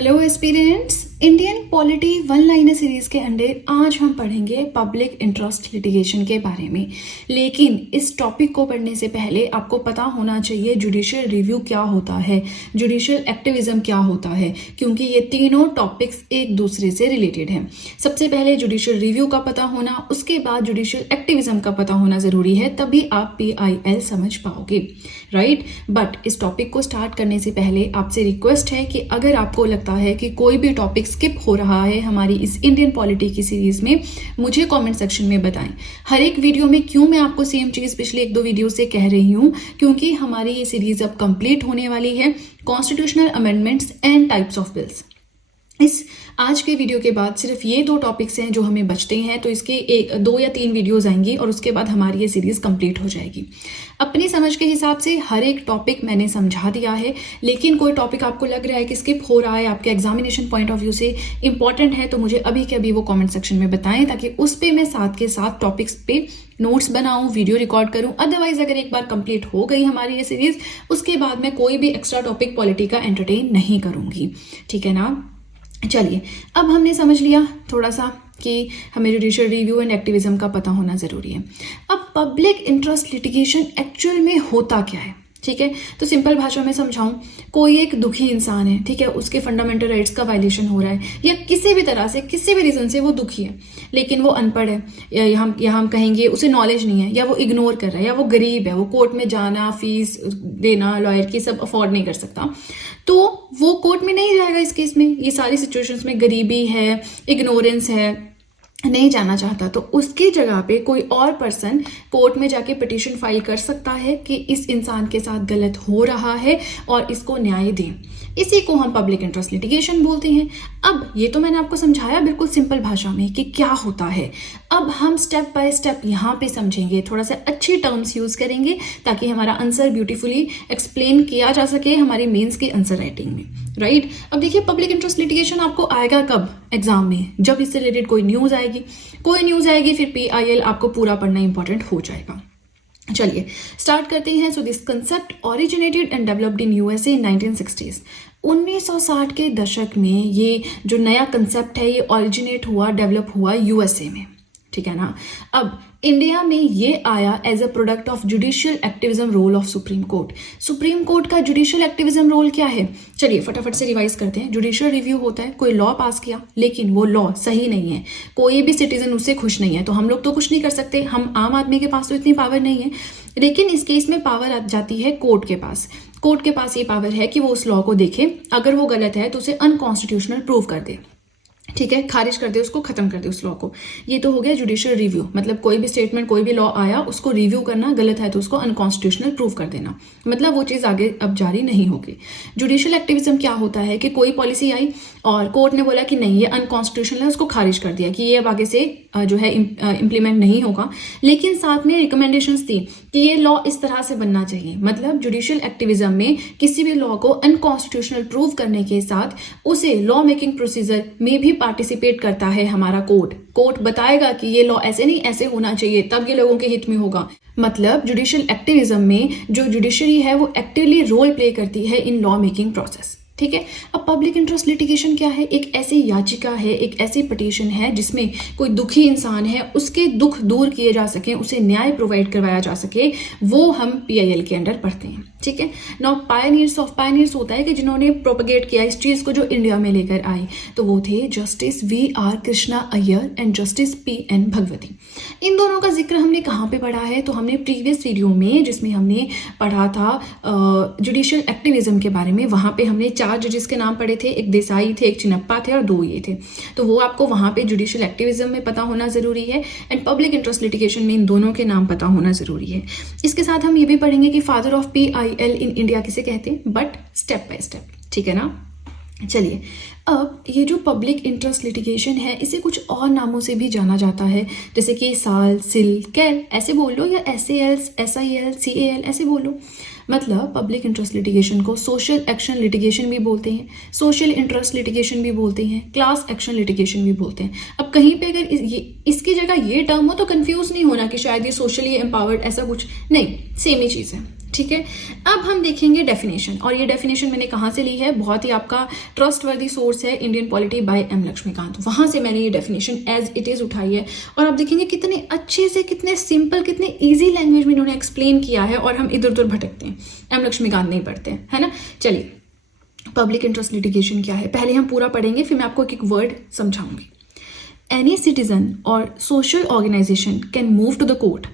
Hello aspirants, Indian polity one liner series के under आज हम पढ़ेंगे पब्लिक इंटरेस्ट लिटिगेशन के बारे में। लेकिन इस टॉपिक को पढ़ने से पहले आपको पता होना चाहिए जुडिशियल रिव्यू क्या होता है, जुडिशियल एक्टिविज्म क्या होता है, क्योंकि ये तीनों टॉपिक्स एक दूसरे से रिलेटेड हैं। सबसे पहले जुडिशियल रिव्यू का पता होना, उसके बाद जुडिशियल एक्टिविज्म का पता होना जरूरी है, तभी आप PIL समझ पाओगे, राइट। बट इस टॉपिक को स्टार्ट करने से पहले आपसे रिक्वेस्ट है कि अगर आपको लगता है कि कोई भी टॉपिक स्किप हो रहा है हमारी इस इंडियन पॉलिटी की सीरीज में, मुझे कमेंट सेक्शन में बताएं। हर एक वीडियो में क्यों मैं आपको सेम चीज पिछले 1-2 वीडियो से कह रही हूं, क्योंकि हमारी ये सीरीज अब कंप्लीट होने वाली है constitutional amendments and types of bills. इस आज के वीडियो के बाद सिर्फ ये 2 टॉपिक्स हैं जो हमें बचते हैं, तो इसके 2 या 3 वीडियोस आएंगी और उसके बाद हमारी ये सीरीज कंप्लीट हो जाएगी। अपनी समझ के हिसाब से हर एक टॉपिक मैंने समझा दिया है, लेकिन कोई टॉपिक आपको लग रहा है कि स्किप हो रहा है, आपके एग्जामिनेशन पॉइंट ऑफ व्यू से इंपॉर्टेंट है, तो मुझे अभी के अभी वो कॉमेंट सेक्शन में बताएं, ताकि उस पर मैं साथ के साथ टॉपिक्स पे नोट्स बनाऊं, वीडियो रिकॉर्ड करूं। अदरवाइज अगर एक बार कंप्लीट हो गई हमारी ये सीरीज, उसके बाद मैं कोई भी एक्स्ट्रा टॉपिक पॉलिटी का एंटरटेन नहीं करूंगी, ठीक है ना। चलिए, अब हमने समझ लिया थोड़ा सा कि हमें जुडिशियल रिव्यू एंड एक्टिविज्म का पता होना जरूरी है। अब पब्लिक इंटरेस्ट लिटिगेशन एक्चुअल में होता क्या है, ठीक है। तो सिंपल भाषा में समझाऊं, कोई एक दुखी इंसान है, ठीक है, उसके फंडामेंटल राइट्स का वायलेशन हो रहा है, या किसी भी तरह से किसी भी रीजन से वो दुखी है, लेकिन वो अनपढ़ है, या हम कहेंगे उसे नॉलेज नहीं है, या वो इग्नोर कर रहा है, या वो गरीब है, वो कोर्ट में जाना, फीस देना, लॉयर की सब अफोर्ड नहीं कर सकता, तो वो कोर्ट में नहीं जाएगा इस केस में। ये सारी सिचुएशंस में गरीबी है, इग्नोरेंस है, नहीं जाना चाहता, तो उसकी जगह पे कोई और पर्सन कोर्ट में जाके पिटीशन फाइल कर सकता है कि इस इंसान के साथ गलत हो रहा है और इसको न्याय दें। इसी को हम पब्लिक इंटरेस्ट लिटिगेशन बोलते हैं। अब ये तो मैंने आपको समझाया बिल्कुल सिंपल भाषा में कि क्या होता है। अब हम स्टेप बाय स्टेप यहाँ पे समझेंगे, थोड़ा सा अच्छी टर्म्स यूज करेंगे ताकि हमारा आंसर ब्यूटीफुली एक्सप्लेन किया जा सके हमारी मेंस के आंसर राइटिंग में, राइट। अब देखिए, पब्लिक इंटरेस्ट लिटिगेशन आपको आएगा कब एग्जाम में, जब इससे रिलेटेड कोई न्यूज आएगी, फिर PIL आपको पूरा पढ़ना इंपॉर्टेंट हो जाएगा। चलिए स्टार्ट करते हैं। So this concept originated and developed in USA in 1960s। 1960 के दशक में ये जो नया कंसेप्ट है ये ओरिजिनेट हुआ, डेवलप हुआ USA में, ठीक है ना। अब इंडिया में ये आया as a product of judicial activism role of Supreme Court. Supreme Court का जुडिशियल एक्टिविज्म रोल क्या है, चलिए फटाफट से रिवाइज करते हैं। जुडिशियल रिव्यू होता है, कोई लॉ पास किया लेकिन वो लॉ सही नहीं है, कोई भी सिटीजन उससे खुश नहीं है, तो हम लोग तो कुछ नहीं कर सकते, हम आम आदमी के पास तो इतनी पावर नहीं है। लेकिन इस केस में पावर आ जाती है कोर्ट के पास। कोर्ट के पास ये पावर है कि वो उस लॉ को देखे, अगर वो गलत है तो उसे अनकॉन्स्टिट्यूशनल प्रूव कर दे, ठीक है, खारिज कर दे, उसको खत्म कर दे उस लॉ को। ये तो हो गया जुडिशियल रिव्यू, मतलब कोई भी स्टेटमेंट, कोई भी लॉ आया उसको रिव्यू करना, गलत है तो उसको अनकॉन्स्टिट्यूशनल प्रूव कर देना, मतलब वो चीज आगे अब जारी नहीं होगी। जुडिशियल एक्टिविज्म क्या होता है कि कोई पॉलिसी आई और कोर्ट ने बोला कि नहीं ये अनकॉन्स्टिट्यूशनल है, उसको खारिज कर दिया कि ये अब आगे से जो है इम्प्लीमेंट नहीं होगा, लेकिन साथ में रिकमेंडेशंस दी कि ये लॉ इस तरह से बनना चाहिए। मतलब जुडिशियल एक्टिविज्म में किसी भी लॉ को अनकॉन्स्टिट्यूशनल प्रूव करने के साथ उसे लॉ मेकिंग प्रोसीजर में भी पार्टिसिपेट करता है हमारा कोर्ट। कोर्ट बताएगा कि ये लॉ ऐसे नहीं ऐसे होना चाहिए, तब ये लोगों के हित में होगा। मतलब जुडिशियल एक्टिविज्म में जो जुडिशरी है वो एक्टिवली रोल प्ले करती है इन लॉ मेकिंग प्रोसेस, ठीक है। अब पब्लिक इंटरेस्ट लिटिगेशन क्या है, एक ऐसी याचिका है, एक ऐसी पिटीशन है जिसमें कोई दुखी इंसान है, उसके दुख दूर किए जा सके, उसे न्याय प्रोवाइड करवाया जा सके, वो हम PIL के अंडर पढ़ते हैं, ठीक है। नाउ पायनियर्स होता है कि जिन्होंने प्रोपगेट किया इस चीज को, जो इंडिया में लेकर आए, तो वो थे justice VR Krishna Iyer and justice PN Bhagwati. इन दोनों का जिक्र हमने कहाँ पे पढ़ा है, तो हमने प्रीवियस वीडियो में जिसमें हमने पढ़ा था जुडिशियल एक्टिविज्म के बारे में, वहां पे हमने 4 जजेस के नाम पढ़े थे, एक देसाई थे, एक चिनप्पा थे और 2 ये थे, तो वो आपको वहां पे जुडिशियल एक्टिविज्म में पता होना जरूरी है, एंड पब्लिक इंटरेस्ट लिटिगेशन में इन दोनों के नाम पता होना जरूरी है। इसके साथ हम ये भी पढ़ेंगे कि father of PIL in India किसे कहते हैं, बट स्टेप बाय स्टेप, ठीक है ना। चलिए, अब ये जो पब्लिक इंटरेस्ट लिटिगेशन है इसे कुछ और नामों से भी जाना जाता है, जैसे कि साल, सिल, कैल ऐसे बोल लो, या SAL, SIL, CAL ऐसे बोलो। मतलब पब्लिक इंटरेस्ट लिटिगेशन को सोशल एक्शन लिटिगेशन भी बोलते हैं, सोशल इंटरेस्ट लिटिगेशन भी बोलते हैं, क्लास एक्शन लिटिगेशन भी बोलते हैं। अब कहीं पे अगर इसकी जगह ये टर्म हो तो कंफ्यूज नहीं होना कि शायद ये सोशली एम्पावर्ड, ऐसा कुछ नहीं, सेम ही चीज़ है, ठीक है। अब हम देखेंगे डेफिनेशन, और ये डेफिनेशन मैंने कहाँ से ली है, बहुत ही आपका ट्रस्टवर्दी सोर्स है, Indian polity by M Laxmikanth, वहां से मैंने ये डेफिनेशन एज इट इज उठाई है। और आप देखेंगे कितने अच्छे से, कितने सिंपल, कितने इजी लैंग्वेज में इन्होंने एक्सप्लेन किया है, और हम इधर उधर भटकते हैं, एम लक्ष्मीकांत नहीं पढ़ते हैं, है ना। चलिए, पब्लिक इंटरेस्ट लिटिगेशन क्या है, पहले हम पूरा पढ़ेंगे, फिर मैं आपको एक एक वर्ड समझाऊंगी। एनी सिटीजन और social organization can move to the court,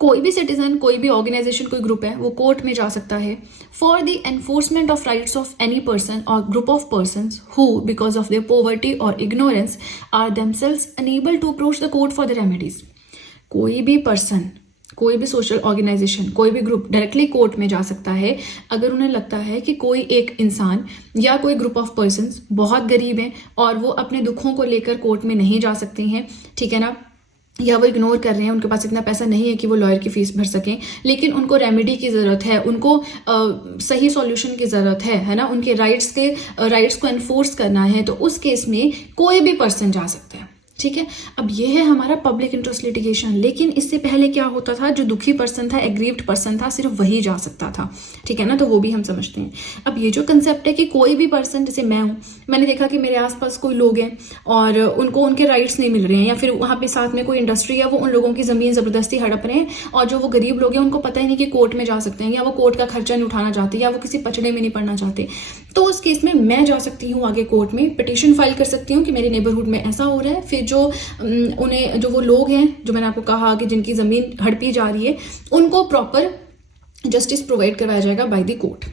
कोई भी सिटीजन, कोई भी ऑर्गेनाइजेशन, कोई ग्रुप है, वो कोर्ट में जा सकता है for the enforcement of rights of any person और group of persons who because of their poverty और ignorance are themselves unable to approach the court for the remedies. कोई भी पर्सन, कोई भी सोशल ऑर्गेनाइजेशन, कोई भी ग्रुप डायरेक्टली कोर्ट में जा सकता है अगर उन्हें लगता है कि कोई एक इंसान या कोई ग्रुप ऑफ पर्संस बहुत गरीब हैं और वो अपने दुखों को लेकर कोर्ट में नहीं जा सकते हैं, ठीक है ना, या वो इग्नोर कर रहे हैं, उनके पास इतना पैसा नहीं है कि वो लॉयर की फीस भर सकें, लेकिन उनको रेमेडी की ज़रूरत है, उनको सही सॉल्यूशन की ज़रूरत है ना, उनके राइट्स को एनफोर्स करना है, तो उस केस में कोई भी पर्सन जा सकता है, ठीक है। अब ये है हमारा पब्लिक इंटरेस्ट लिटिगेशन। लेकिन इससे पहले क्या होता था, जो दुखी पर्सन था, एग्रीव्ड पर्सन था, सिर्फ वही जा सकता था, ठीक है ना, तो वो भी हम समझते हैं। अब ये जो कंसेप्ट है कि कोई भी पर्सन, जैसे मैं हूँ, मैंने देखा कि मेरे आसपास कोई लोग हैं और उनको उनके राइट्स नहीं मिल रहे हैं, या फिर वहाँ पे साथ में कोई इंडस्ट्री है, वो उन लोगों की ज़मीन ज़बरदस्ती हड़प रहे हैं, और जो वो गरीब लोग हैं उनको पता ही नहीं कि कोर्ट में जा सकते हैं, या वो कोर्ट का खर्चा नहीं उठाना चाहते, या वो किसी पचड़े में नहीं पड़ना चाहते, तो उस केस में मैं जा सकती हूँ आगे कोर्ट में, पिटीशन फाइल कर सकती हूँ कि मेरे नेबरहुड में ऐसा हो रहा है। फिर जो वो लोग हैं, जो मैंने आपको कहा कि जिनकी ज़मीन हड़पी जा रही है, उनको प्रॉपर जस्टिस प्रोवाइड करवाया जाएगा बाय द कोर्ट,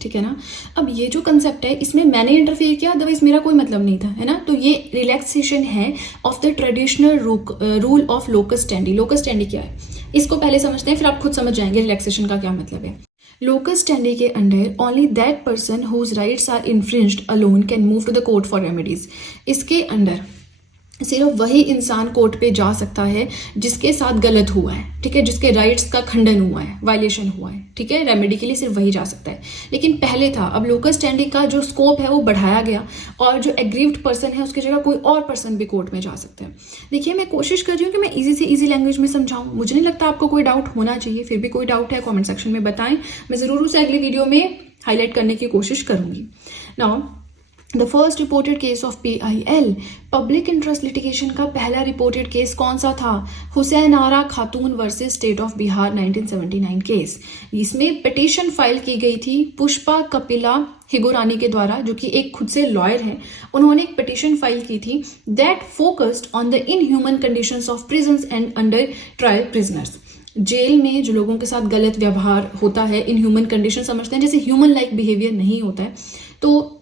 ठीक है ना। अब ये जो कंसेप्ट है, इसमें मैंने इंटरफेयर किया, अदरवाइज मेरा कोई मतलब नहीं था, है ना। तो ये रिलैक्सेशन है of the traditional rule of locus standi. Locus standi क्या है, इसको पहले समझते हैं, फिर आप खुद समझ जाएंगे रिलैक्सेशन का क्या मतलब है। लोकस स्टैंडी के under only that person whose rights are infringed alone can move to the court for remedies. इसके अंडर सिर्फ वही इंसान कोर्ट पे जा सकता है जिसके साथ गलत हुआ है, ठीक है, जिसके राइट्स का खंडन हुआ है, वायलेशन हुआ है, ठीक है, रेमेडी के लिए सिर्फ वही जा सकता है। लेकिन पहले था, अब लोकस स्टैंडी का जो स्कोप है वो बढ़ाया गया, और जो एग्रीव्ड पर्सन है उसकी जगह कोई और पर्सन भी कोर्ट में जा सकता है। देखिए, मैं कोशिश कर रही हूँ कि मैं इजी से इजी लैंग्वेज में समझाऊँ, मुझे नहीं लगता आपको कोई डाउट होना चाहिए, फिर भी कोई डाउट है कॉमेंट सेक्शन में बताएं, मैं ज़रूर उसे अगली वीडियो में हाईलाइट करने की कोशिश करूँगी। Now the first reported case of PIL, public interest litigation का पहला रिपोर्टेड केस कौन सा था, हुसैन आरा खातून versus state of Bihar 1979 case. इसमें पिटीशन फाइल की गई थी पुष्पा कपिला हिगोरानी के द्वारा, जो कि एक खुद से लॉयर है। उन्होंने एक पिटीशन फाइल की थी that focused on the inhuman conditions of prisons and under trial prisoners. Jail में जो लोगों के साथ गलत व्यवहार होता है, इनह्यूमन कंडीशन समझते हैं, जैसे ह्यूमन लाइक बिहेवियर नहीं होता है, तो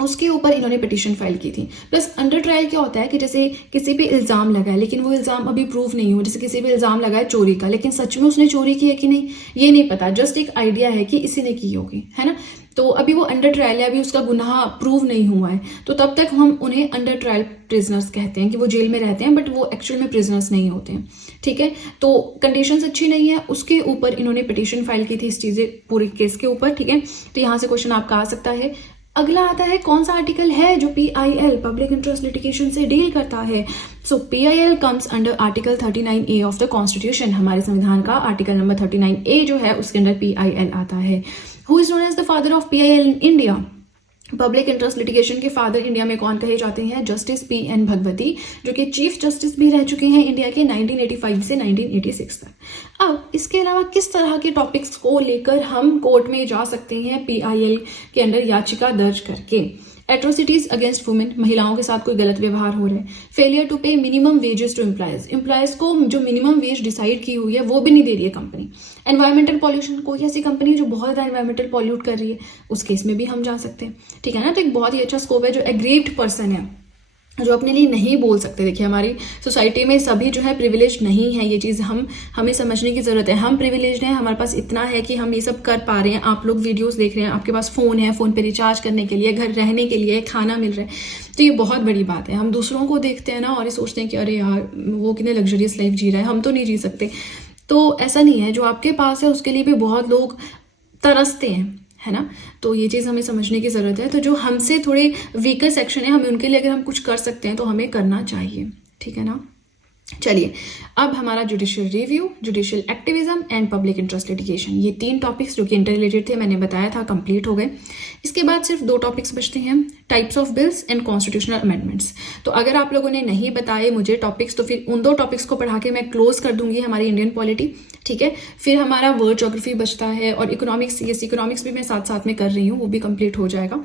उसके ऊपर इन्होंने पिटीशन फाइल की थी। प्लस अंडर ट्रायल क्या होता है कि जैसे किसी पे इल्ज़ाम लगा है, लेकिन वो इल्ज़ाम अभी प्रूफ नहीं हुआ, जैसे किसी पे इल्ज़ाम लगा है चोरी का, लेकिन सच में उसने चोरी की है कि नहीं ये नहीं पता, जस्ट एक आइडिया है कि इसी ने की होगी, है ना। तो अभी वो अंडर ट्रायल है, अभी उसका गुनाह प्रूव नहीं हुआ है, तो तब तक हम उन्हें अंडर ट्रायल प्रिजनर्स कहते हैं, कि वो जेल में रहते हैं बट वो एक्चुअल में प्रिजनर्स नहीं होते हैं, ठीक है। तो कंडीशंस अच्छी नहीं है, उसके ऊपर इन्होंने पिटीशन फाइल की थी, इस चीज़ें पूरी केस के ऊपर, ठीक है। तो यहाँ से क्वेश्चन आपका आ सकता है। अगला आता है, कौन सा आर्टिकल है जो PIL पब्लिक इंटरेस्ट लिटिगेशन से डील करता है। सो PIL comes under article 39A of the constitution. हमारे संविधान का आर्टिकल नंबर 39A जो है उसके अंदर PIL आता है। Who is known as the father of PIL in India. Public interest litigation के फादर इंडिया में कौन कहे जाते हैं, जस्टिस PN भगवती, जो कि चीफ जस्टिस भी रह चुके हैं इंडिया के 1985 से 1986 तक। अब इसके अलावा किस तरह के टॉपिक्स को लेकर हम कोर्ट में जा सकते हैं PIL के अंदर याचिका दर्ज करके। एट्रोसिटीज अगेंस्ट वुमेन, महिलाओं के साथ कोई गलत व्यवहार हो रहा है। फेलियर टू पे मिनिमम वेजेस टू एम्प्लॉयज को जो मिनिमम वेज डिसाइड की हुई है वो भी नहीं दे रही है कंपनी। एनवायरमेंटल पॉल्यूशन, कोई ऐसी कंपनी जो बहुत ज़्यादा एनवायरमेंटल पॉल्यूट कर रही है, उस केस में भी हम जा सकते हैं, ठीक है ना। तो एक बहुत ही अच्छा स्कोप है। जो एग्रीव्ड पर्सन है, जो अपने लिए नहीं बोल सकते, देखिए हमारी सोसाइटी में सभी जो है प्रिविलेज नहीं है, ये चीज़ हमें समझने की ज़रूरत है। हम प्रिविलेज्ड हैं, हमारे पास इतना है कि हम ये सब कर पा रहे हैं। आप लोग वीडियोस देख रहे हैं, आपके पास फ़ोन है, फ़ोन पे रिचार्ज करने के लिए, घर रहने के लिए, खाना मिल रहा है, तो ये बहुत बड़ी बात है। हम दूसरों को देखते हैं ना और ये सोचते हैं कि अरे यार वो कितने लग्जरियस लाइफ जी रहा है, हम तो नहीं जी सकते। तो ऐसा नहीं है, जो आपके पास है उसके लिए भी बहुत लोग तरसते हैं, है ना। तो ये चीज़ हमें समझने की ज़रूरत है। तो जो हमसे थोड़े वीकर सेक्शन है, हमें उनके लिए अगर हम कुछ कर सकते हैं तो हमें करना चाहिए, ठीक है ना। चलिए, अब हमारा judicial review, judicial activism and public interest litigation, ये 3 टॉपिक्स जो कि इंटर रिलेटेड थे, मैंने बताया था, कंप्लीट हो गए। इसके बाद सिर्फ 2 टॉपिक्स बचते हैं, types of bills and constitutional amendments. तो अगर आप लोगों ने नहीं बताए मुझे टॉपिक्स, तो फिर उन 2 टॉपिक्स को पढ़ा के मैं क्लोज कर दूंगी हमारी इंडियन पॉलिटी, ठीक है। फिर हमारा वर्ड ज्योग्राफी बचता है और इकोनॉमिक्स, यस इकोनॉमिक्स भी मैं साथ साथ में कर रही हूँ, वो भी कंप्लीट हो जाएगा।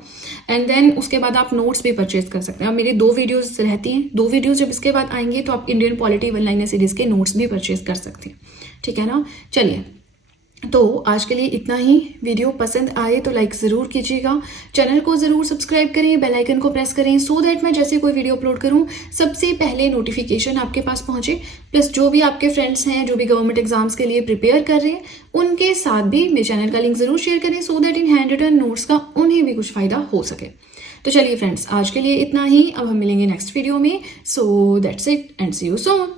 एंड देन उसके बाद आप नोट्स भी परचेज कर सकते हैं। अब मेरी 2 वीडियोस रहती हैं, 2 वीडियोस जब इसके बाद आएंगे तो आप इंडियन पॉलिटी 1 लाइनर सीरीज के नोट्स भी परचेज कर सकते हैं, ठीक है ना। चलिए, तो आज के लिए इतना ही। वीडियो पसंद आए तो लाइक ज़रूर कीजिएगा, चैनल को ज़रूर सब्सक्राइब करें, बेल आइकन को प्रेस करें, सो दैट मैं जैसे कोई वीडियो अपलोड करूं सबसे पहले नोटिफिकेशन आपके पास पहुंचे। प्लस जो भी आपके फ्रेंड्स हैं जो भी गवर्नमेंट एग्जाम्स के लिए प्रिपेयर कर रहे हैं, उनके साथ भी मेरे चैनल का लिंक ज़रूर शेयर करें, so that in hand written notes का उन्हें भी कुछ फ़ायदा हो सके। तो चलिए फ्रेंड्स, आज के लिए इतना ही। अब हम मिलेंगे नेक्स्ट वीडियो में। So that's it and see you soon.